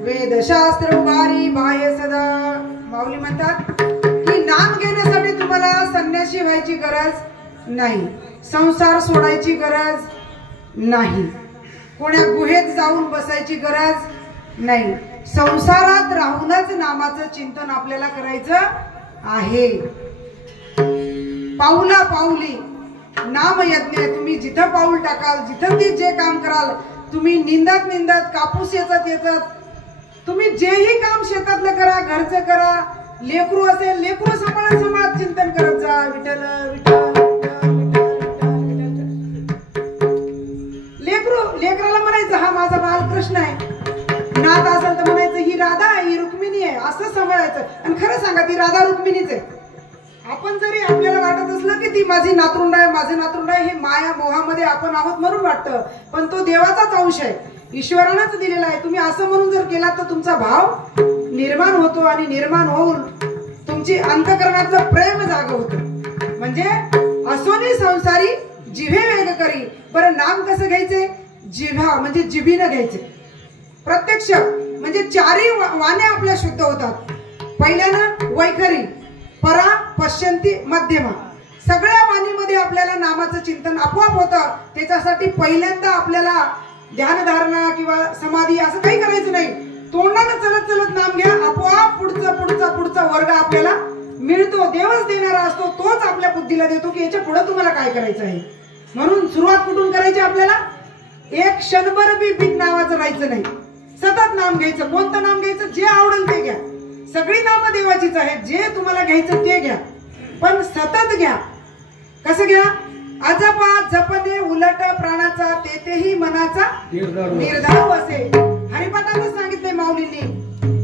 वेदशास्त्र उभारी बाह्य सदा। माऊली म्हणतात की नाम घेण्यासाठी तुम्हाला संन्यासी व्हायची गरज नाही, संसार सोडायची गरज नाही, कोण्या गुहेत जाऊन बसायची गरज नाही, संसारात राहूनच नामाचं चिंतन आपल्याला करायचं आहे। पाऊला पाऊली नाम यज्ञ। तुम्ही जिथं पाऊल टाकाल, जिथं ती जे काम कराल, तुम्ही निंदत निंदत कापूस येतात तुम्ही जेही काम शेतातलं करा, घरचं करा, लेकरू असेल लेकरू सांभाळत चिंतन करत जा, विठ्ठल विठ्ठल। लेकराला म्हणायचं हा माझा बालकृष्ण आहे, नात असेल तर म्हणायचं ही राधा आहे, ही रुक्मिणी आहे, असं सांभाळायचं। आणि खरं सांगा ती राधा रुक्मिणीच आहे। आपण जरी आपल्याला वाटत असलं की ती माझी नातरुंड आहे, माझे नातरुंड आहे, हे माया मोहामध्ये आपण आहोत म्हणून वाटतं, पण तो देवाचाच अंश आहे, ईश्वरानंच दिलेला आहे। तुम्ही असं म्हणून जर केलात तर तुमचा भाव निर्माण होतो आणि निर्माण होऊन तुमची अंतःकरणातलं प्रेम जाग होतं। म्हणजे असोनी संसारी जिव्हे वेग करी। बरं नाम कसं घ्यायचे? जिव्हा म्हणजे जिभीनं घ्यायचे। प्रत्यक्ष म्हणजे चारी वाणे आपल्या शुद्ध होतात। पहिल्यानं वैखरी, परा, पश्यंती, मध्यमा। सगळ्या वाणीमध्ये आपल्याला नामाचं चिंतन आपोआप होतं। त्याच्यासाठी पहिल्यांदा आपल्याला ध्यानधारणा किंवा समाधी असं काही करायचं नाही, तोंडानं चलत चलत नाम घ्या, आपोआप पुढचा वर्ग आपल्याला मिळतो। देवच देणारा असतो, तोच आपल्या बुद्धीला देतो की याच्या पुढे तुम्हाला काय करायचं आहे। म्हणून सुरुवात कुठून करायची? आपल्याला एक क्षणभर बी बिन नावाचं राहायचं नाही, सतत नाम घ्यायचं। कोणतं नाम घ्यायचं? जे आवडेल ते घ्या, सगळी नामं देवाचीच आहेत, जे तुम्हाला घ्यायचं ते घ्या, पण सतत घ्या। कसं घ्या? अजपा जपणे उलट प्राणाचा, तेही मनाचा निर्धाव असे। हरिपाठातच सांगितलंय माऊलींनी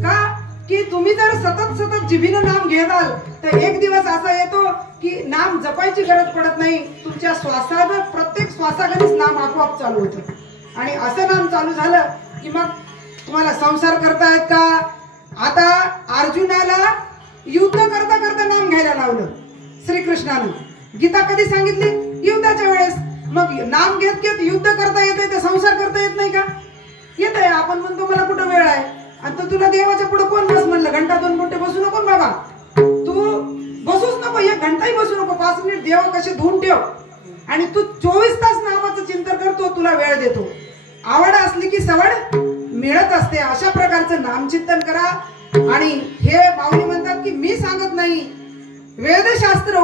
का की तुम्ही जर सतत जिभीनं नाम घेताल तर एक दिवस असा येतो की नाम जपायची गरज पडत नाही, तुमच्या श्वासानं प्रत्येक श्वासाखालीच नाम आपोआप चालू होतं। आणि असं नाम चालू झालं की मग तुम्हाला संसार करता येत का? आता अर्जुनाला युद्ध करता करता नाम घ्यायला लावलं श्रीकृष्णानं। गीता कधी सांगितली? युद्धाच्या वेळेस। मग नाम घेत घेत युद्ध करता येते तर संसार करता येत नाही का? येत आहे। आपण म्हणतो मला कुठं वेळ आहे, आणि तो तुला देवाच्या पुढे कोण बस म्हणलं? घंटा 2 घंटे बसू नको बाबा, तू बसूच नको, 1 घंटाही बसू नको, 5 मिनिट देव कसे धुवून ठेव आणि तू 24 तास नामाचं चिंतन करतो, तुला वेळ देतो। आवड असली की सवड मिळत असते। अशा प्रकारचं नामचिंतन करा। आणि हे माऊली म्हणतात की मी सांगत नाही, वेदशास्त्र